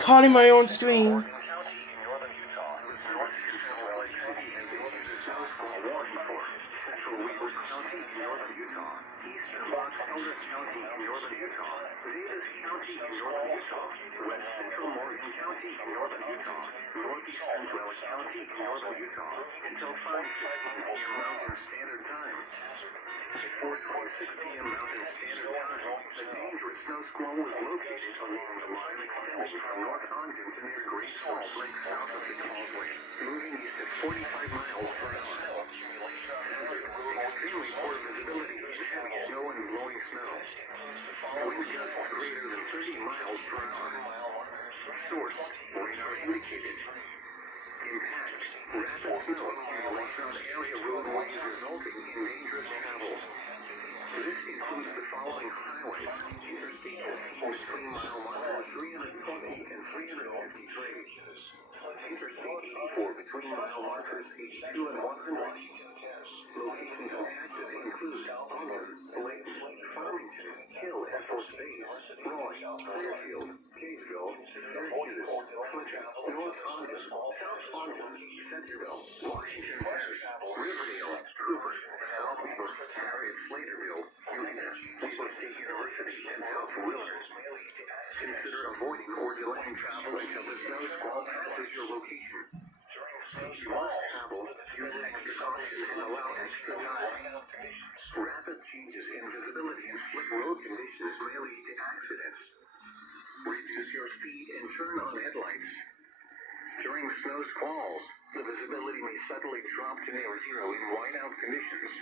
Calling my own stream. Until 5:15 p.m. Mountain Standard Time. At 4:26 p.m. Mountain Standard Time, a dangerous snow squall was located along the line extending from North Ogden to near Great Falls Lake south of the causeway, moving east at 45 miles per hour. Hazard, extremely poor visibility in heavy snow and blowing snow. Wind gusts greater than 30 miles per hour. Source, radar indicated. Impact, rapid snow accumulation on area roadways resulting in dangerous travel. This includes the following highways: Interstate 15 between mile markers 320 and 353. Interstate 84 between mile markers 82 and 100. Locations impacted include Auburn, Layton, Farmington, Hill, Ethel Space, Roy, Clearfield, Kaysville, Syracuse, Clinton, North Ogden, South Ogden, Centerville, Washington Parish, Riverdale, Hoover, South Weaver, Harriet Slaterville, Utica, Weber State University, and South Willard. Consider avoiding or delaying travel until the snow squall passes your location. If you must travel, use extra caution and allow extra time. Rapid changes in visibility and slick road conditions may lead to accidents. Reduce your speed and turn on headlights. During snow squalls, the visibility may suddenly drop to near zero in whiteout conditions.